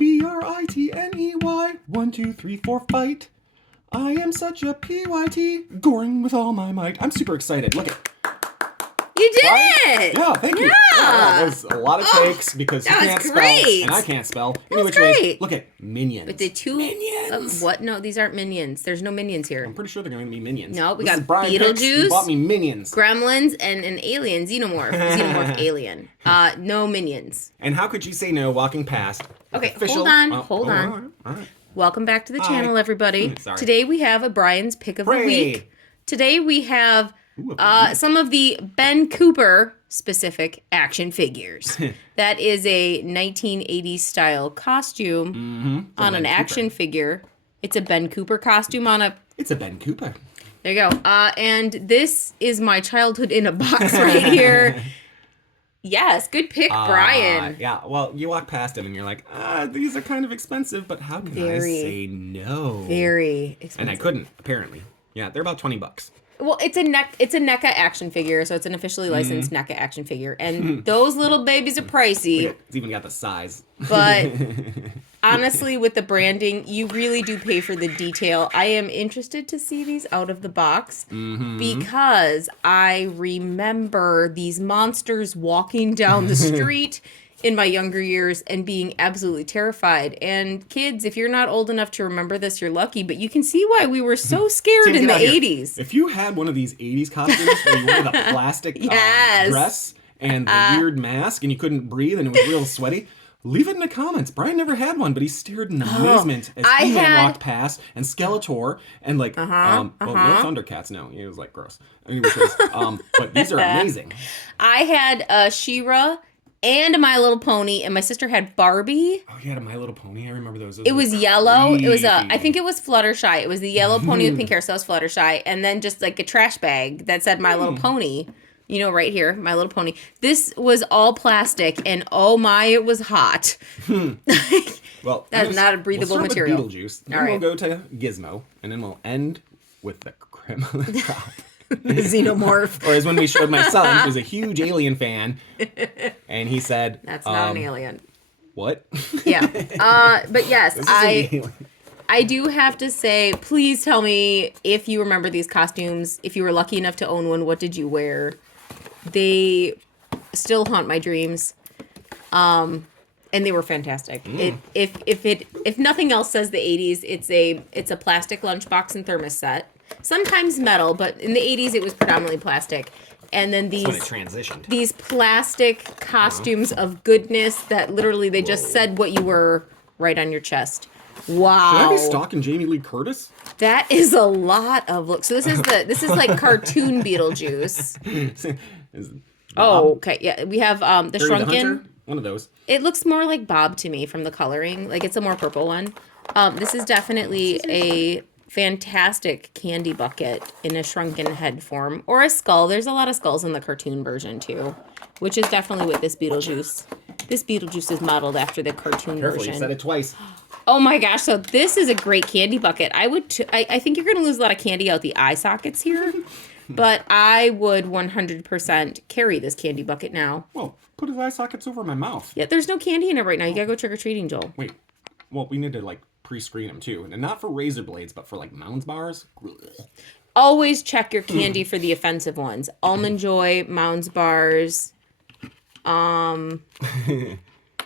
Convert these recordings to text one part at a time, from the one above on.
Britney. 1, 2, 3, 4, fight. I am such a PYT, goring with all my might. I'm super excited. Look at You did right? it! Yeah, thank you. Yeah, there's a lot of takes because you can't spell and I can't spell. That was great. Look at Minions. With the two Minions. What? No, these aren't Minions. There's no Minions here. I'm pretty sure they're going to be Minions. No, we this got is Brian Beetlejuice. Picks. He bought me Minions. Gremlins and an alien xenomorph. Xenomorph alien. No Minions. And how could you say no walking past? Okay, official... hold on. All right. Welcome back to the channel, everybody. Sorry. Today we have a Brian's Pick of the Week. Today we have some of the Ben Cooper specific action figures. That is a 1980s style costume on an action figure. It's a Ben Cooper costume on a... It's a Ben Cooper. There you go. And this is my childhood in a box right here. Yes, good pick, Brian. Yeah, well, you walk past him and you're like, these are kind of expensive, but how can I say no? Very expensive. And I couldn't, apparently. Yeah, they're about $20. Well, it's a Neca action figure, so it's an officially licensed Neca action figure. And those little babies are pricey. It's even got the size. But honestly, with the branding, you really do pay for the detail. I am interested to see these out of the box because I remember these monsters walking down the street in my younger years and being absolutely terrified. And kids, if you're not old enough to remember this, you're lucky, but you can see why we were so scared in the 80s. If you had one of these 80s costumes where you wore the plastic dress and the weird mask and you couldn't breathe and it was real sweaty, leave it in the comments. Brian never had one, but he stared in amazement as He-Man walked past and Skeletor and like, no Thundercats, no. It was like gross. Anyways, but these are amazing. I had She-Ra and a My Little Pony, and my sister had Barbie. Oh, you had a My Little Pony? I remember those. It was yellow. It was I think it was Fluttershy. It was the yellow pony with pink hair, so that was Fluttershy. And then just like a trash bag that said My Little Pony. You know, right here, My Little Pony. This was all plastic, and oh my, it was hot. Well, that's not a breathable material. With Beetlejuice. Then we'll go to Gizmo, and then we'll end with the Gremlin drop. The xenomorph. Or as when we showed my son, who's a huge Alien fan, and he said, "That's not an alien." What? Yeah. But yes, I do have to say, please tell me if you remember these costumes. If you were lucky enough to own one, what did you wear? They still haunt my dreams. And they were fantastic. If nothing else says the 80s, it's a plastic lunchbox and thermos set. Sometimes metal, but in the 80s it was predominantly plastic. And then That's when it transitioned. These plastic costumes of goodness that literally they just said what you were right on your chest. Wow. Should I be stalking Jamie Lee Curtis? That is a lot of looks. So this is like cartoon Beetlejuice. Oh, okay. Yeah, we have the Harry Shrunken. The Hunter? One of those. It looks more like Bob to me from the coloring. Like it's a more purple one. This is definitely a fantastic candy bucket in a shrunken head form. Or a skull. There's a lot of skulls in the cartoon version too. Which is definitely what this Beetlejuice. This Beetlejuice is modeled after the cartoon Careful, version. You said it twice. Oh my gosh, so this is a great candy bucket. I think you're going to lose a lot of candy out the eye sockets here. But I would 100% carry this candy bucket now. Well, put his eye sockets over my mouth. Yeah, there's no candy in it right now. You gotta go trick-or-treating, Joel. Wait. Well, we need to, like, pre-screen them, too. And not for razor blades, but for, like, Mounds bars. Always check your candy for the offensive ones. Almond Joy, Mounds bars.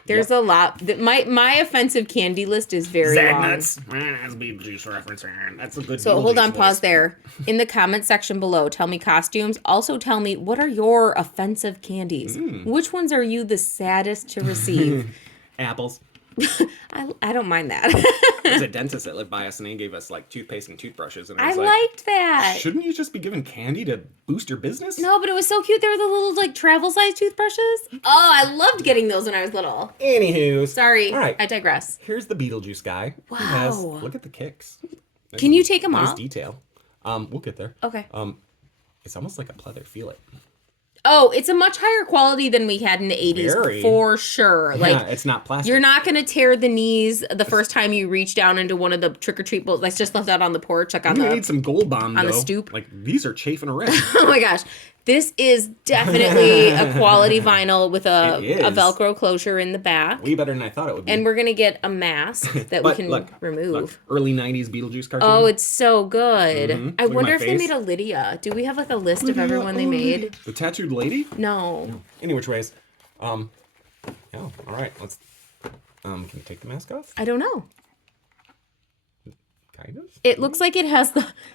There's a lot. My offensive candy list is very long. Zagnuts. That's Beetlejuice reference. That's a good So hold on, pause there. In the comment section below, tell me costumes. Also tell me, what are your offensive candies? Which ones are you the saddest to receive? Apples. I don't mind that. There's a dentist that lived by us, and he gave us like toothpaste and toothbrushes. And I liked that. Shouldn't you just be given candy to boost your business? No, but it was so cute. They were the little like travel size toothbrushes. Oh, I loved getting those when I was little. Anywho, sorry, all right. I digress. Here's the Beetlejuice guy. Wow. Look at the kicks. Can you take them off? Nice detail. We'll get there. Okay. It's almost like a pleather. Feel it. Oh, it's a much higher quality than we had in the 80s, for sure. Yeah, like, it's not plastic. You're not going to tear the knees the first time you reach down into one of the trick-or-treat bowls that's just left out on the porch. Like on you need some Gold Bond, on the stoop. Like, these are chafing around. Oh my gosh. This is definitely a quality vinyl with a Velcro closure in the back. Way better than I thought it would be. And we're going to get a mask that we can remove. Look, early 90s Beetlejuice cartoon. Oh, it's so good. Mm-hmm. I wonder if they made a Lydia. Do we have like a list of everyone they made? The tattooed lady? No. Any which ways. Oh, all right. Let's. Can you take the mask off? I don't know. Kind of. It looks like it has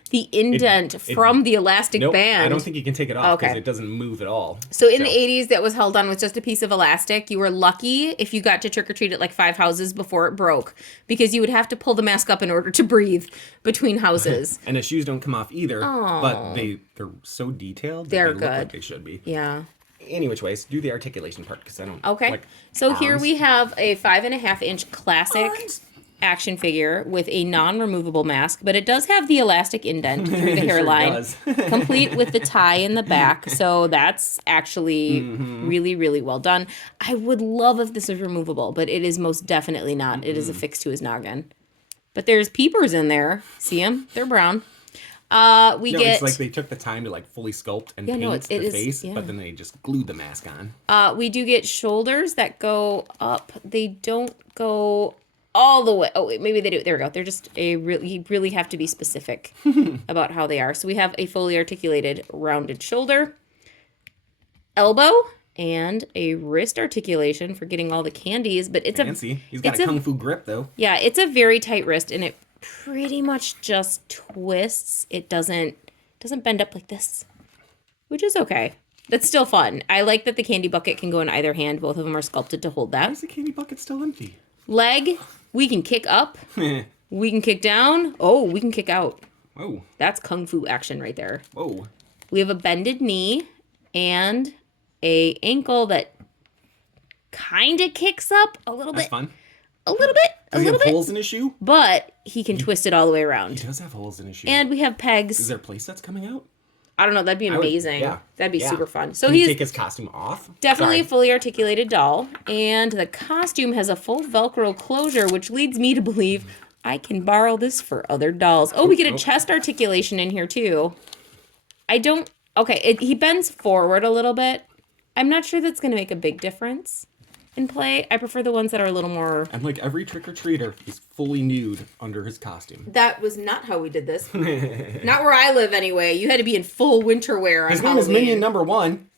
the indent from the elastic band. I don't think you can take it off because it doesn't move at all. So in the 80s, that was held on with just a piece of elastic. You were lucky if you got to trick-or-treat at like 5 houses before it broke, because you would have to pull the mask up in order to breathe between houses. And the shoes don't come off either, but they're so detailed that they look like they should be. Yeah. Any which ways, do the articulation part because I don't like so arms. Here we have a 5.5-inch classic action figure with a non-removable mask, but it does have the elastic indent through the hairline, complete with the tie in the back. So that's actually really, really well done. I would love if this was removable, but it is most definitely not. It is affixed to his noggin. But there's peepers in there. See them? They're brown. It's like they took the time to like fully sculpt and paint the face, but then they just glued the mask on. We do get shoulders that go up. They don't go all the way. Oh, wait, maybe they do. There we go. They're just you really have to be specific about how they are. So we have a fully articulated rounded shoulder, elbow, and a wrist articulation for getting all the candies. But it's fancy. He's got a kung fu grip though. Yeah, it's a very tight wrist, and it pretty much just twists. It doesn't bend up like this, which is okay. That's still fun. I like that the candy bucket can go in either hand. Both of them are sculpted to hold that. Why is the candy bucket still empty? Leg, we can kick up. We can kick down. Oh, we can kick out. Whoa. That's kung fu action right there. Whoa. We have a bended knee and a ankle that kind of kicks up a little bit. That's fun. A little bit. Does he have holes in his shoe? But he can twist it all the way around. He does have holes in his shoe. And we have pegs. Is there play sets coming out? I don't know. That'd be amazing. That'd be super fun. So Can he take his costume off? Definitely a fully articulated doll. And the costume has a full Velcro closure, which leads me to believe I can borrow this for other dolls. Oh, we get a chest articulation in here too. He bends forward a little bit. I'm not sure that's going to make a big difference in play. I prefer the ones that are a little more... And like every trick-or-treater, he's fully nude under his costume. That was not how we did this. Not where I live anyway. You had to be in full winter wear on Halloween. His name is Minion number 1.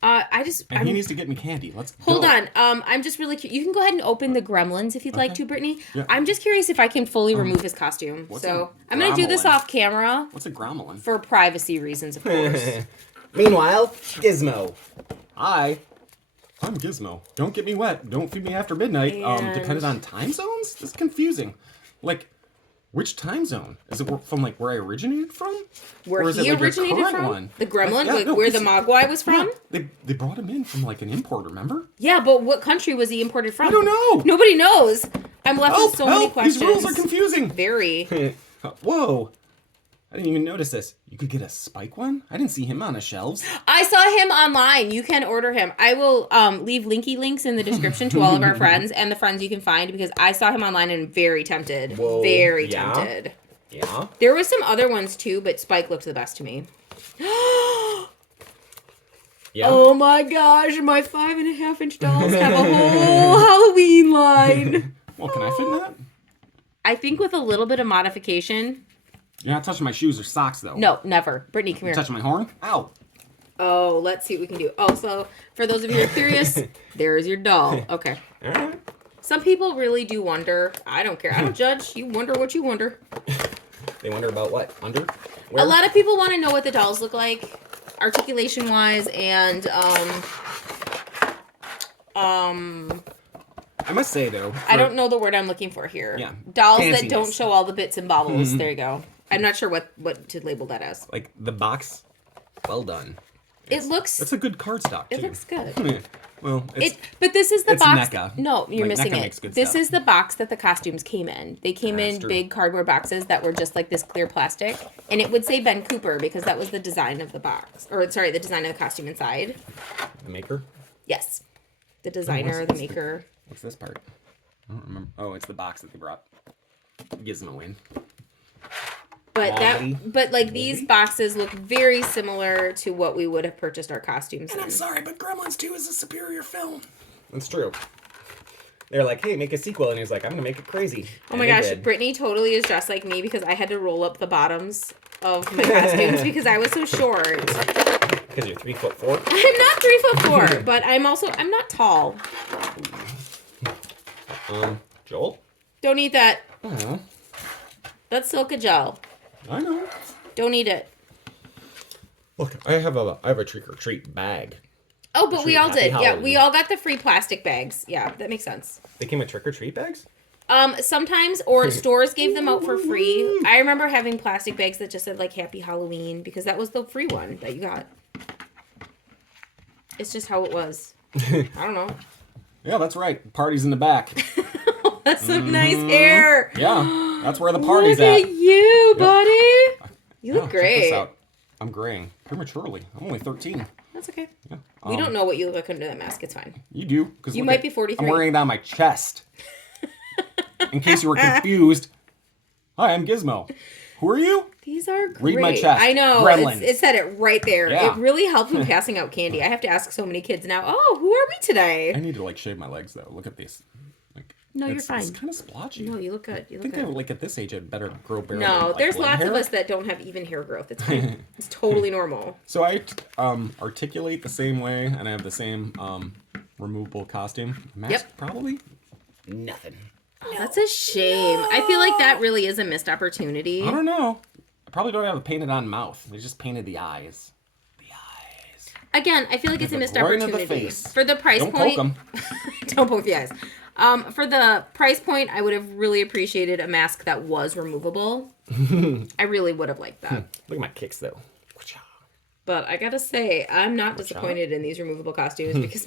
He needs to get me candy. Let's go. Hold on. I'm just really curious. You can go ahead and open the Gremlins if you'd like to, Brittany. Yeah. I'm just curious if I can fully remove his costume. So I'm going to do this off camera. What's a Gremlin? For privacy reasons, of course. Meanwhile, Gizmo. Hi. I'm Gizmo. Don't get me wet. Don't feed me after midnight. Dependent on time zones? This is confusing. Like, which time zone? Is it from like where I originated from? Where he originated from? One? The Gremlin? Where the Mogwai was from? Yeah, they brought him in from like an import, remember? Yeah, but what country was he imported from? I don't know. Nobody knows. I'm left with so many questions. These rules are confusing. Very. Whoa. I didn't even notice this. You could get a Spike one? I didn't see him on the shelves. I saw him online. You can order him. I will leave linky links in the description to all of our friends and the friends you can find, because I saw him online and very tempted. Whoa, very tempted. Yeah. There was some other ones too, but Spike looked the best to me. Yeah. Oh my gosh, my 5.5-inch dolls have a whole Halloween line. Well, can I fit in that? I think with a little bit of modification... You're not touching my shoes or socks, though. No, never. Brittany, come here. Touching my horn? Ow. Oh, let's see what we can do. Oh, so for those of you who are curious, there's your doll. Okay. All right. Some people really do wonder. I don't care. I don't judge. You wonder what you wonder. They wonder about what? Where? A lot of people want to know what the dolls look like, articulation-wise, and I must say, though... I don't know the word I'm looking for here. Yeah. Dolls that don't show all the bits and bobbles. There you go. I'm not sure what to label that as. Like, the box, well done. It looks... It's a good cardstock, too. It looks good. Well, but this is the box... Neca. No, you're missing Neca it. Makes good this stuff. is the box that the costumes came in. They came in big cardboard boxes that were just like this clear plastic. And it would say Ben Cooper because that was the design of the box. Or, sorry, the design of the costume inside. The maker? Yes. The designer, the maker. What's this part? I don't remember. Oh, it's the box that they brought Gizmo in. But like these boxes look very similar to what we would have purchased our costumes in. I'm sorry, but Gremlins 2 is a superior film. That's true. They're like, hey, make a sequel. And he's like, I'm going to make it crazy. Oh my gosh, Brittany totally is dressed like me because I had to roll up the bottoms of my costumes because I was so short. Because you're 3'4"? I'm not 3'4", but I'm not tall. Joel? Don't eat that. Uh-huh. That's silica gel. I know. Don't eat it. Look, I have a trick or treat bag. Oh, but we all did. Halloween. Yeah, we all got the free plastic bags. Yeah, that makes sense. They came with trick or treat bags? Sometimes, or stores gave them out for free. I remember having plastic bags that just said like Happy Halloween because that was the free one that you got. It's just how it was. I don't know. Yeah, that's right. Party's in the back. That's some nice hair. Yeah, that's where the party's Look at you, buddy. You look great. Check this out. I'm graying prematurely. I'm only 13. That's okay. Yeah. We don't know what you look like under that mask. It's fine. You do. Because you might be 43. I'm wearing it on my chest. In case you were confused. Hi, I'm Gizmo. Who are you? These are great. Read my chest. I know. Gremlins. It said it right there. Yeah. It really helped me passing out candy. I have to ask so many kids now, oh, who are we today? I need to shave my legs though. Look at these. No, you're fine. It's kind of splotchy. No, you look good. You look I think good. at this age I'd better grow barely. No, there's lots hair. of us that don't have even hair growth. It's fine. It's totally normal. So I articulate the same way, and I have the same removable costume. Mask, probably nothing. Oh, that's a shame. I feel like that really is a missed opportunity. I don't know. I probably don't have a painted on mouth. They just painted the eyes. Again, I feel like it's a missed opportunity. Face. For the price don't point. Poke them. Don't poke the eyes. For the price point, I would have really appreciated a mask that was removable. I really would have liked that. Look at my kicks, though. But I gotta say, I'm not disappointed in these removable costumes because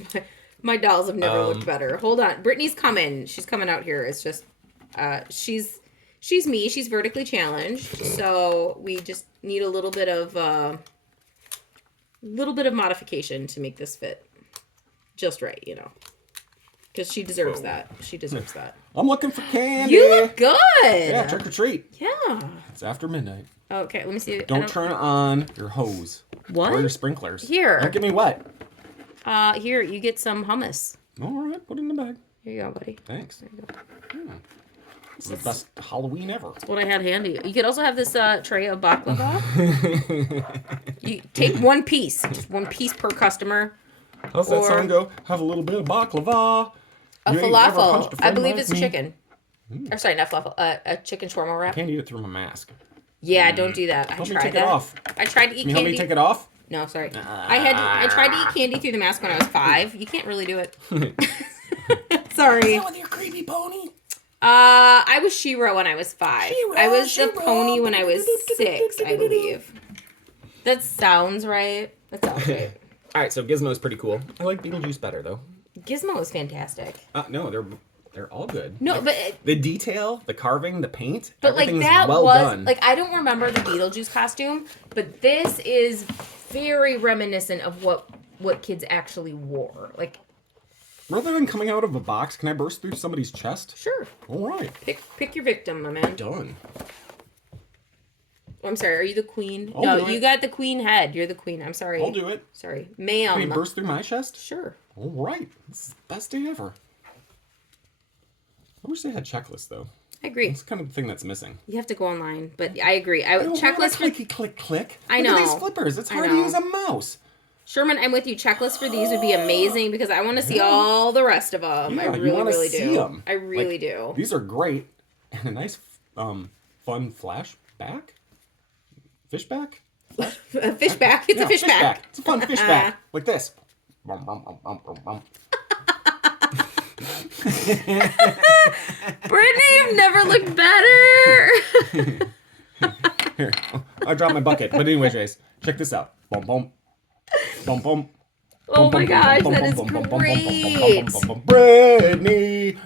my dolls have never looked better. Hold on. Brittany's coming. She's coming out here. It's just, she's me. She's vertically challenged. So we just need a little bit of modification to make this fit just right, you know. Because she deserves that. She deserves that. I'm looking for candy. You look good. Yeah, trick or treat. Yeah. It's after midnight. Okay, let me see. Don't turn on your hose. What? Or your sprinklers. Here. Don't get me wet. Here, you get some hummus. All right, put it in the bag. Here you go, buddy. Thanks. There you go. Yeah. It's the best Halloween ever. That's what I had handy. You could also have this tray of baklava. You take one piece. Just one piece per customer. How's that song go? Have a little bit of baklava. A falafel. I believe it's chicken. Or sorry, not falafel. A chicken shawarma wrap. I can't eat it through my mask. Yeah, don't do that. Help me take it off. I tried to eat candy. Help me take it off? No, sorry. I tried to eat candy through the mask when I was 5. You can't really do it. Sorry. What's with your creepy pony? I was She-Ra when I was 5. I was the pony when I was 6, I believe. That sounds right. That sounds right. All right, so Gizmo's pretty cool. I like Beetlejuice better though. Gizmo is fantastic. No, they're all good. No, but the detail, the carving, the paint, but like that well was done. like I don't remember the Beetlejuice costume, but this is very reminiscent of what kids actually wore. Like, rather than coming out of a box, can I burst through somebody's chest? Sure. All right. Pick your victim, my man. Done. Oh, I'm sorry. Are you the queen? I'll No, you got the queen head. You're the queen. I'm sorry. I'll do it. Sorry, ma'am. Can you burst through my chest? Sure. All right. It's the best day ever. I wish they had checklists though. I agree. It's kind of the thing that's missing. You have to go online, but I agree. Checklist for click. I know. Look at these flippers. It's hard to use a mouse. Sherman, I'm with you. Checklists for these would be amazing because I want to see all the rest of them. Yeah, I really see do. them. I really do. These are great and a nice, fun flashback. Fishback. A fishback. It's a fishback. It's a fun fishback like this. Brittany, you've never looked better. Here, I dropped my bucket. But anyway, Jace, check this out. Boom, boom. Boom, boom. Oh my gosh, that is great. Brittany.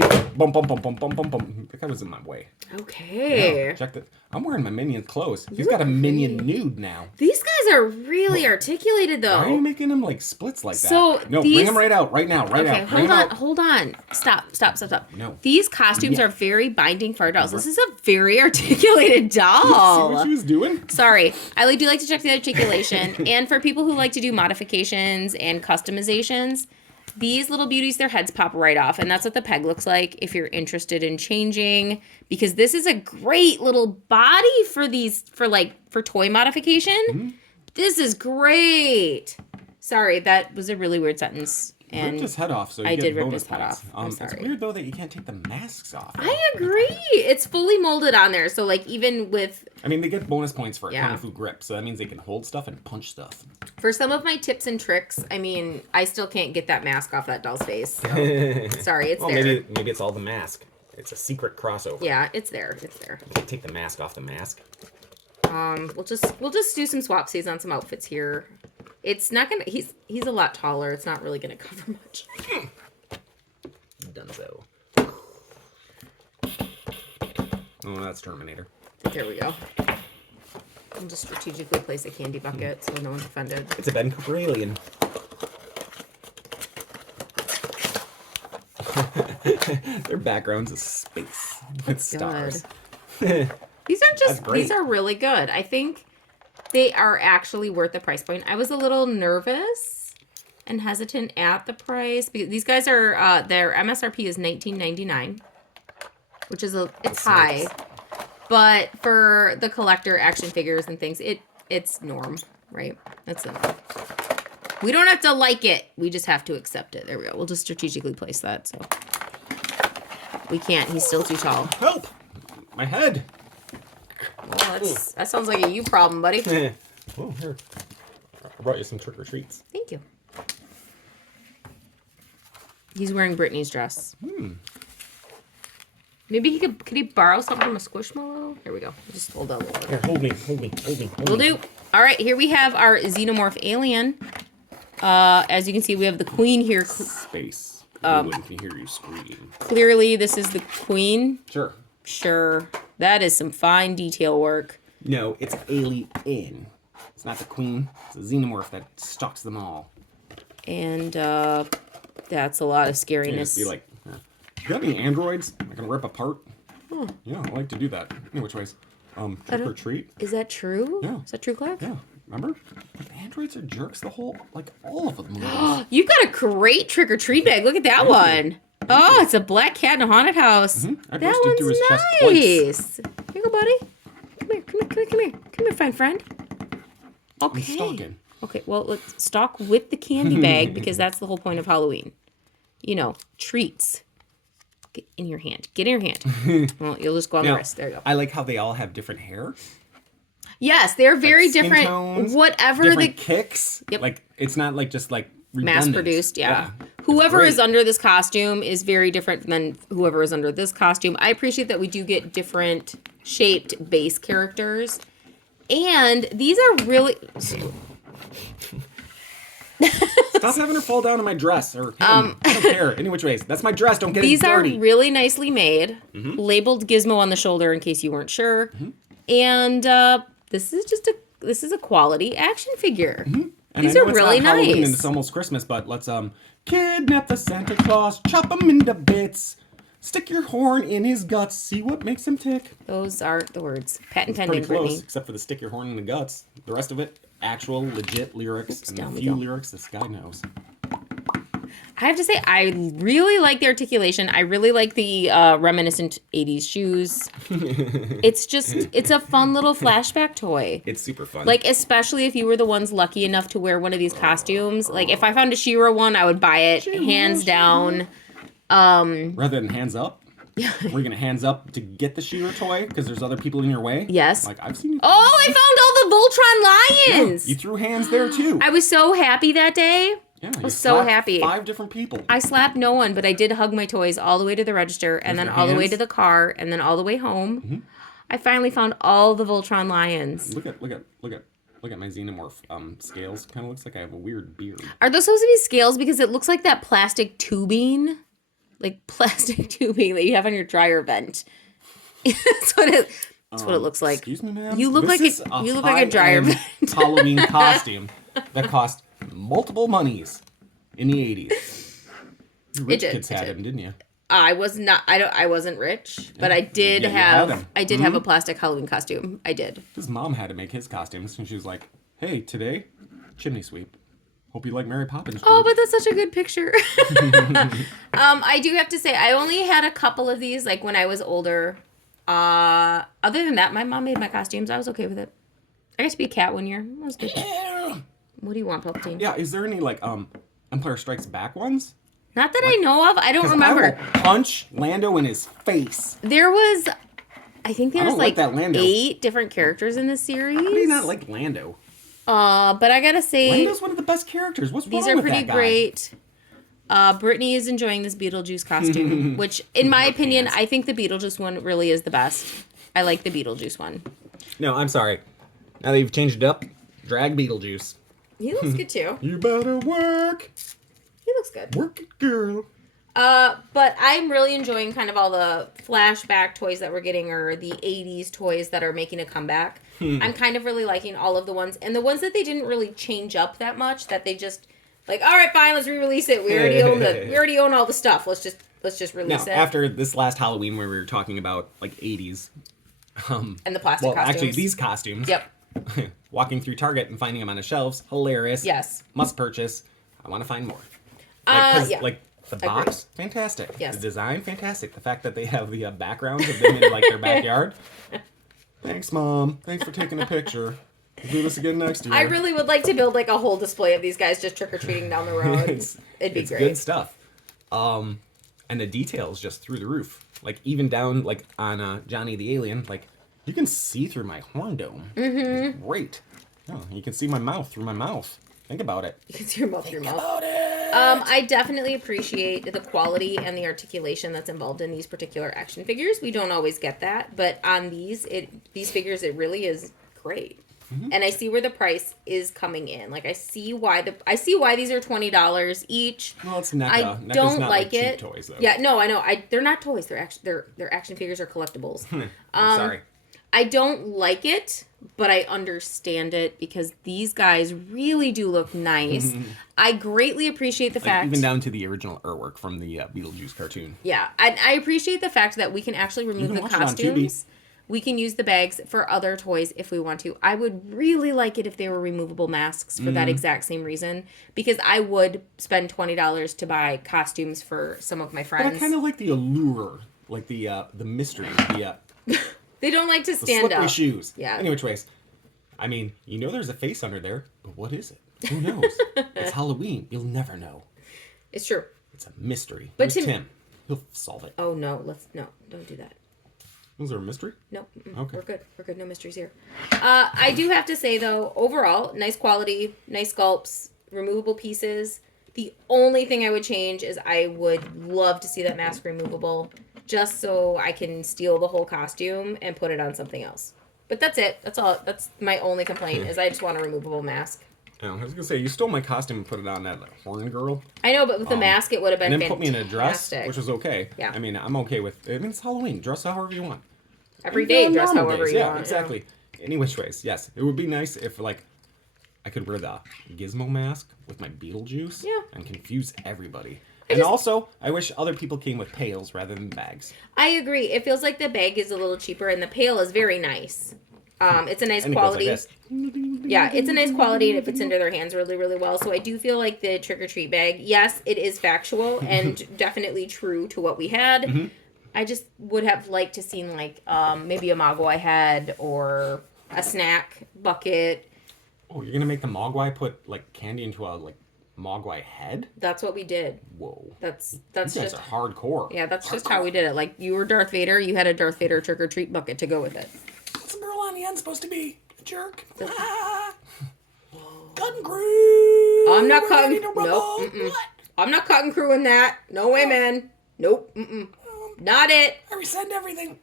That guy was in my way. Okay. Yeah, check that. I'm wearing my Minion's clothes. He's got a Minion nude now. These guys are really articulated, though. Why are you making them like splits like that? So no, bring them right out, right now, right out. Okay, hold on. Stop. No. These costumes are very binding for our dolls. This is a very articulated doll. See what she was doing? Sorry. I do like to check the articulation. And for people who like to do modifications and customizations, these little beauties, their heads pop right off. And that's what the peg looks like if you're interested in changing. Because this is a great little body for toy modification. Mm-hmm. This is great. Sorry, that was a really weird sentence. And ripped his head off, so I did rip his head off. I'm sorry. It's weird, though, that you can't take the masks off. I agree. It's fully molded on there. So, like, even with... I mean, they get bonus points for a Kung Fu grip, so that means they can hold stuff and punch stuff. For some of my tips and tricks, I mean, I still can't get that mask off that doll's face. So. Sorry, it's there. Maybe it's all the mask. It's a secret crossover. Yeah, it's there. You can take the mask off the mask. We'll just do some swapsies on some outfits here. It's not gonna. He's a lot taller. It's not really gonna cover much. Done so. Oh, that's Terminator. There we go. I'll just strategically place a candy bucket so no one's offended. It's a Ben Cooper alien. Their background's a space with stars. These are really good. I think they are actually worth the price point. I was a little nervous and hesitant at the price because these guys are their MSRP is $19.99, which is it's high, but for the collector action figures and things, it's norm, right? That's it. We don't have to like it. We just have to accept it. There we go. We'll just strategically place that. So we can't. He's still too tall. Help! My head. Well, that sounds like a you problem, buddy. Oh, here. I brought you some trick or treats. Thank you. He's wearing Brittany's dress. Maybe could he borrow something from a Squishmallow? Here we go. Just hold on a little. Here, hold me. Will do. All right, here we have our Xenomorph alien. As you can see, we have the queen here. Space. One can hear you scream. Clearly, this is the queen. Sure. That is some fine detail work. No, it's alien. It's not the queen. It's a xenomorph that stalks them all. And that's a lot of scariness. Be like, you got any androids I can rip apart? Oh. Yeah, I like to do that. Which ways? Trick or treat. Is that true? Yeah. Is that true, Clark? Yeah. Remember? Androids are jerks. All of them. You've got a great trick or treat bag. Look at that one. Oh, it's a black cat in a haunted house. Mm-hmm. That one's nice. Here you go, buddy. Come here, friend. Okay. I'm stalking. Okay, well, let's stalk with the candy bag because that's the whole point of Halloween. Treats. Get in your hand. Well, you'll just go on the wrist. There you go. I like how they all have different hair. Yes, they're very different. Tones, whatever different kicks. Yep. It's not just redundant. Mass produced, yeah. Whoever is under this costume is very different than whoever is under this costume. I appreciate that we do get different shaped base characters. And these are really... Stop having her fall down in my dress. Or him. I don't care. Any which ways. That's my dress. Don't get these it dirty. These are really nicely made. Mm-hmm. Labeled Gizmo on the shoulder in case you weren't sure. Mm-hmm. And this is a quality action figure. Mm-hmm. And these are really nice. Halloween and it's almost Christmas, but let's kidnap the Santa Claus, chop him into bits, stick your horn in his guts, see what makes him tick. Those aren't the words. Patent pending, pretty close, Brittany. except for the stick your horn in the guts. The rest of it, actual legit lyrics, and a few lyrics this guy knows. I have to say, I really like the articulation. I really like the reminiscent 80s shoes. It's a fun little flashback toy. It's super fun. Especially if you were the ones lucky enough to wear one of these costumes. If I found a She-Ra one, I would buy it, hands down. Rather than hands up? We're going to hands up to get the She-Ra toy because there's other people in your way? Yes. I've seen you. Oh, I found all the Voltron lions! Yeah, you threw hands there, too. I was so happy that day. Yeah, I was so happy. 5 different people. I slapped no one, but I did hug my toys all the way to the register, and then all the way to the car, and then all the way home. Mm-hmm. I finally found all the Voltron lions. Look at. look at my xenomorph scales. Kind of looks like I have a weird beard. Are those supposed to be scales? Because it looks like that plastic tubing. Like plastic tubing that you have on your dryer vent. That's what it looks like. Excuse me, ma'am. You look like a dryer vent. Halloween costume that cost multiple monies in the 80s. You rich kids had them, didn't you? I was not. I wasn't rich, but I did have. I did have a plastic Halloween costume. I did. His mom had to make his costumes, and she was like, "Hey, today, chimney sweep. Hope you like Mary Poppins." Oh, but that's such a good picture. I do have to say, I only had a couple of these, like when I was older. Other than that, my mom made my costumes. I was okay with it. I got to be a cat one year. That was good. What do you want, Palpatine? Yeah, is there any like Empire Strikes Back ones? Not that I know of. I don't remember. I will punch Lando in his face. There was, I think there was like that Lando. 8 different characters in this series. How do you not like Lando? But I gotta say, Lando's one of the best characters. What's wrong with that guy? These are pretty great. Brittany is enjoying this Beetlejuice costume, which, in my opinion, I think the Beetlejuice one really is the best. I like the Beetlejuice one. No, I'm sorry. Now that you've changed it up, drag Beetlejuice. He looks good too. You better work. He looks good. Work it, girl. But I'm really enjoying kind of all the flashback toys that we're getting, or the 80s toys that are making a comeback. I'm kind of really liking all of the ones, and the ones that they didn't really change up that much, that they just like, all right, fine, let's re-release it. We already own all the stuff. Let's just release it. After this last Halloween where we were talking about like 80s, and the plastic costumes. Actually, these costumes. Yep. Walking through Target and finding them on the shelves, hilarious. Yes. Must purchase. I want to find more. Yeah. Like the box, fantastic. Yes. The design, fantastic. The fact that they have the backgrounds of them in like their backyard. Thanks, Mom. Thanks for taking a picture. We'll do this again next year. I really would like to build like a whole display of these guys just trick-or-treating down the road. It'd be great. Good stuff. And the details just through the roof. Like even down like on Johnny the Alien, like you can see through my horn dome. It's great. Oh, you can see my mouth through my mouth. Think about it. You can see your mouth through your mouth. About it. I definitely appreciate the quality and the articulation that's involved in these particular action figures. We don't always get that, but on these figures, it really is great. And I see where the price is coming in. Like I see why these are $20 each. Well, it's Neca. I Neca's don't not like cheap it. Toys, though. Yeah, no, I know. They're not toys. They're action figures or collectibles. Sorry. I don't like it, but I understand it because these guys really do look nice. I greatly appreciate the fact, even down to the original artwork from the Beetlejuice cartoon. Yeah, I appreciate the fact that we can actually remove the costumes. We can use the bags for other toys if we want to. I would really like it if they were removable masks for that exact same reason, because I would spend $20 to buy costumes for some of my friends. But I kind of like the allure, like the mystery, They don't like to the stand slippery up. shoes. Yeah. Any which ways. I mean, you know there's a face under there, but what is it? Who knows? It's Halloween. You'll never know. It's true. It's a mystery. But Where's Tim? He'll solve it. Oh, no. Don't do that. Was there a mystery? No. Okay. We're good. We're good. No mysteries here. I do have to say, though, overall, nice quality, nice sculpts, removable pieces. The only thing I would change is I would love to see that mask removable, just so I can steal the whole costume and put it on something else. But that's it. That's all. That's my only complaint is I just want a removable mask. I was going to say, you stole my costume and put it on that horn girl. I know, but with the mask, it would have been and then fantastic. put me in a dress, which was okay. Yeah. I mean, I'm okay with it. I mean, it's Halloween. Dress however you want. Every day, dress however you want. Exactly. Yeah. Any which ways, yes. It would be nice if, like, I could wear the Gizmo mask with my Beetlejuice and confuse everybody. Also, I wish other people came with pails rather than bags. I agree. It feels like the bag is a little cheaper, and the pail is very nice. It's a nice quality. It goes like yeah, it's a nice quality, and it fits into their hands really, really well. So I do feel like the trick-or-treat bag, yes, it is factual and definitely true to what we had. I just would have liked to seen, like, maybe a Mogwai head or a snack bucket. Oh, you're going to make the Mogwai put, like, candy into a, like, Mogwai head? That's what we did. Whoa. That's you guys just are hardcore. Yeah, that's just how we did it. Like, you were Darth Vader, you had a Darth Vader trick-or-treat bucket to go with it. What's the girl on the end supposed to be? A jerk? Cutting crew! I'm not cutting... Nope. I'm not cutting crew in that. No way, man. Nope. Not it. I rescind everything.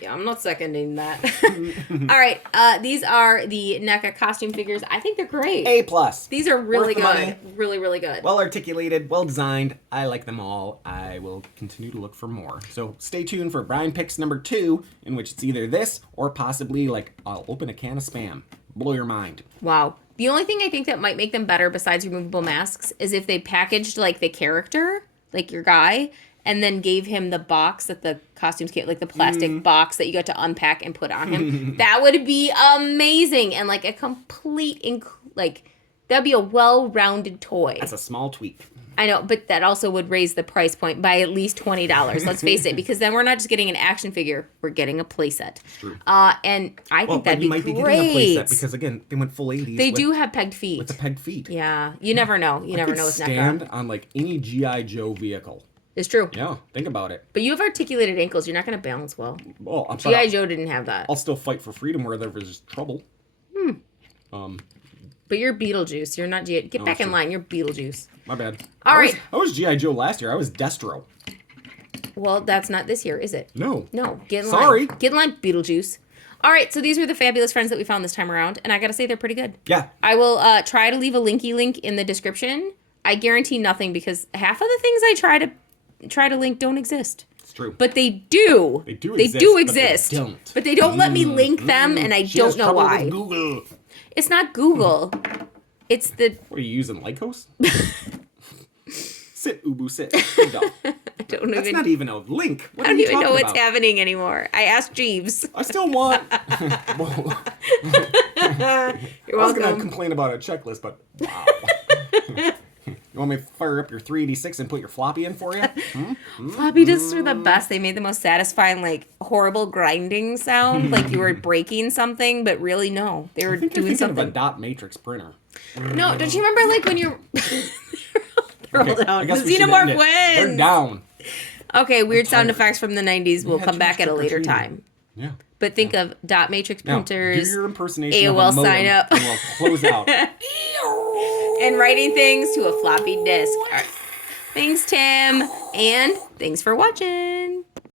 Yeah, I'm not seconding that. All right, these are the NECA costume figures. I think they're great. A+. These are really Worth the good. money. Really, really good. Well articulated, well designed. I like them all. I will continue to look for more. So stay tuned for Brian Picks number 2, in which it's either this or possibly like I'll open a can of Spam. Blow your mind. Wow. The only thing I think that might make them better besides removable masks is if they packaged like the character, like your guy, and then gave him the box that the costumes came, like the plastic box that you got to unpack and put on him. That would be amazing. And like a complete, that'd be a well-rounded toy. That's a small tweak. I know, but that also would raise the price point by at least $20. Let's face it, because then we're not just getting an action figure; we're getting a playset. True. And I think that'd be great. You might be getting a playset because again, they went full 80s. They do have pegged feet. With the pegged feet. Yeah, you never know. You never know with NECA. Stand on like any GI Joe vehicle. It's true. Yeah, think about it. But you have articulated ankles. You're not going to balance well. Well, GI Joe didn't have that. I'll still fight for freedom where there's trouble. But you're Beetlejuice. You're not GI. Get back in line. You're Beetlejuice. My bad. All right. I was GI Joe last year. I was Destro. Well, that's not this year, is it? No. No. Get in Sorry. line. Get in line, Beetlejuice. All right. So these were the fabulous friends that we found this time around, and I gotta say they're pretty good. Yeah. I will try to leave a link in the description. I guarantee nothing because half of the things I try to link don't exist. It's true. But they do. They do exist. But they don't. But they don't let me link them, and I She has don't know trouble why. with Google. It's not Google. It's the... What are you using, Lycos? Sit, Ubu, sit. Good dog. That's not even a link. What I don't are you even know talking what's about? happening anymore. I asked Jeeves. I still want. You're I was going to welcome. complain about a checklist, but wow. You want me to fire up your 386 and put your floppy in for you? Floppy disks were the best. They made the most satisfying, like, horrible grinding sound. Like you were breaking something, but really, no. They were I think you're doing thinking something. of a dot matrix printer. No, don't you remember, like, when you're... They're all Okay, down. I guess The we should end Xenomorph it. They're wins! down. Okay, weird sound tired. effects from the 90s will had come too back much at a later trick-or-treating. time. Yeah. But think of dot matrix Now, printers, do your impersonation AOL of a modem, sign up. and we'll close out. and writing things to a floppy disk. All right. Thanks, Tim, and thanks for watching.